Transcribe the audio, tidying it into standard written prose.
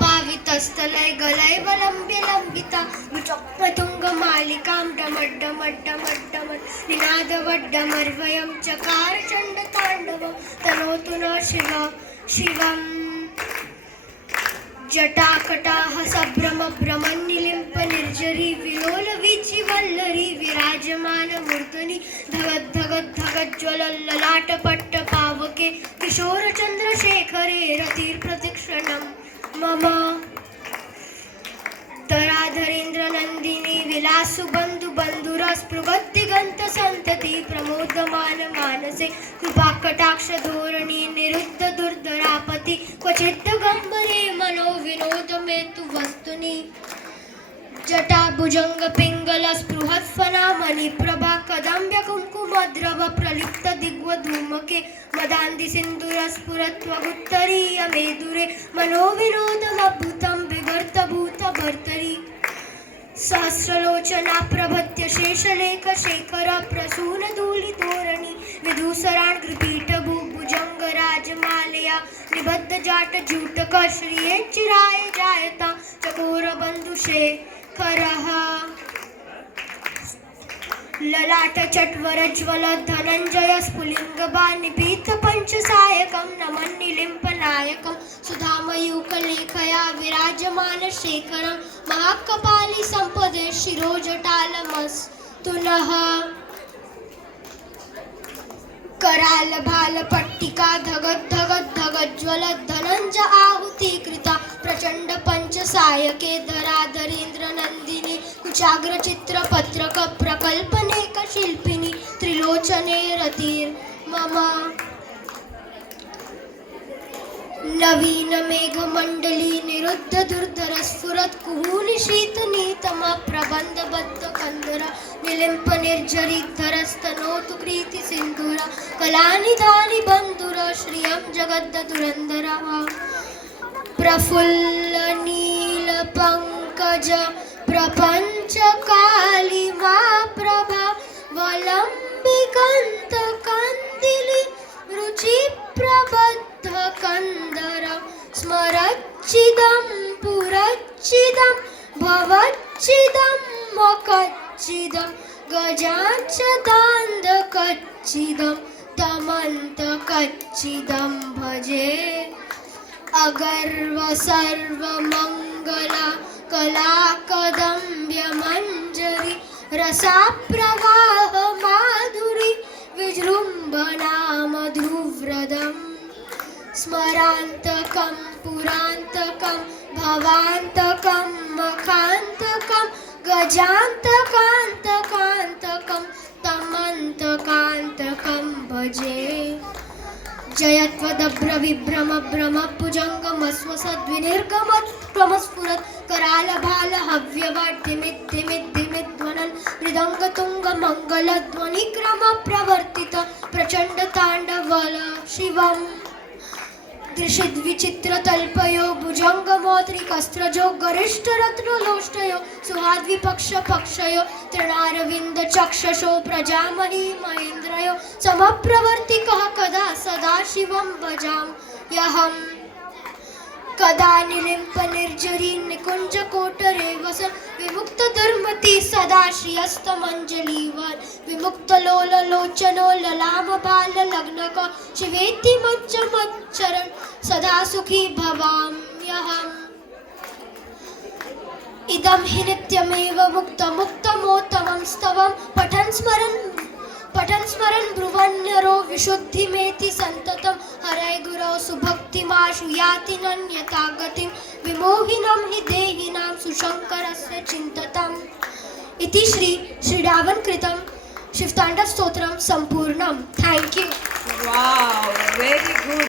पावितस्थलै गलैवलम्ब्य लम्बिता विचक्रतुङ्गमालिकां डमड्डमड्डमड्डमड् निनादवड्डमर्वयं चकार चण्डताण्डवं तनोतु न शिवं जटाकटाः सभ्रमभ्रमन्निलिम्पनिर्झरी विलोलवीचिवल्लरी विराजमानमूर्धनि धगद्धगद्धगज्ज्वलल्ललाटपट्टपावके किशोरचन्द्रशेखरे रतिर्प्रतिक्षणं मम धराधरेन्द्रनन्दिनी विलासुबन्धुबन्धुरस्पृगद्दिगन्तसन्तति प्रमोदमान मानसे कृपाकटाक्षधोरणी निरुद्ध दुर्धरापति क्वचिद्दिगम्बरे मनो विनोदमेतु वस्तुनि जटाभुजंग पिंगल स्पृहत्फना मणिप्रभा कदम्ब्य कुङ्कुमद्रव प्रलिप्त दिग्वधूमके मदान्धि सिन्दूरस्फुरत्वगुत्तरीय मेदुरे मनोविनोदमद्भुतं विगर्तभूतभर्तरि सहस्रलोचना प्रभत्य शेषलेखशेखर प्रसूनधूलिधोरणि विधूसरान् गृपीठभुजंग राजमालया निबद्धजाटजूटक श्रिये चिराय जायता चकोरबन्धुशेखरः ललाटचट्वरज्वल धनञ्जय स्फुलिङ्गबाणिपीत पञ्चसायकं नमन्निलिम्पनायकं सुधामयूखलेखया विराजमानशेखरं महाकपाली सम्पदे शिरोजटालमस्तु नः कराल भाल पट्टिका धगद्धगद्धगज्ज्वल धनञ्ज आहुतिकृता प्रचण्ड पञ्चसायके धराधरेन्द्रनन्दिनी कुचाग्रचित्रपत्रक प्रकल्पनेक शिल्पिनी त्रिलोचने रतिर्मम नवीन मेघमण्डली निरुद्ध दुर्धर स्फुरत् कुहूनि शीतनीतम प्रबन्धबद्ध कंदर निलिम्प निर्झरिधरस्तनोतु कृति सिन्दूर कलानिधानि बन्धुर श्रियं जगद्दुरन्धर प्रफुल्ल नील पंकज प्रपंच कालिमा प्रभा वलम्बिकंत कंदिली रुचि प्रबद्ध कंदर स्मरच्चिदं पुरच्चिदं भवच्चिदं मकच्चिदं गजाञ्चदान्दकच्चिदं तमन्तकच्चिदं भजे अगर्व सर्वमङ्गला कलाकदम्ब्य मञ्जरी रसाप्रवाह माधुरी विजृम्भणा मधुव्रतम् स्मरान्तकं पुरान्तकं भवान्तकं मखान्तकं गजान्तकान्तकान्तकं तमन्तकान्तकं भजे जयत्वदभ्रविभ्रम भुजङ्गमस्वसद्विनिर्गमत्वमस्फुरत् करालभाल हव्यवाड्धिमिद्धिमिद्धिमिध्वनन् मृदङ्गतुङ्गमङ्गलध्वनिक्रमप्रवर्तित प्रचण्डताण्डवल शिवम् दृशिद्विचित्रतल्पयो भुजङ्गमोत्रिकस्त्रजो गरिष्ठरत्नलोष्टयो सुहाद्विपक्षपक्षयो तृणारविन्दचक्षसो प्रजामही महेन्द्रयो समप्रवर्तिकः कदा सदाशिवं भजाम्यहम् कदा निलिम्पनिर्झरी निकुञ्जकोटरे वसन् विमुक्तधर्मति सदा श्रियस्तमञ्जलीवान् विमुक्तलोललोचनो ललामबाललग्नक शिवेति मज्जमच्चरन् सदा सुखी भवाम्यहम् इदं हि नित्यमेव मुक्तमुत्तमोत्तमं स्तवं पठन् स्मरन् ब्रुवन्नरो विशुद्धिमेति सन्ततं हरै गुरौ सुभक्तिमाशु याति नन्यता गतिं विमोहिनं हि देहिनां सुशङ्करस्य चिन्ततम् इति श्रीरावणकृतं शिवताण्डवस्तोत्रं सम्पूर्णम्। Thank you. Wow, very good.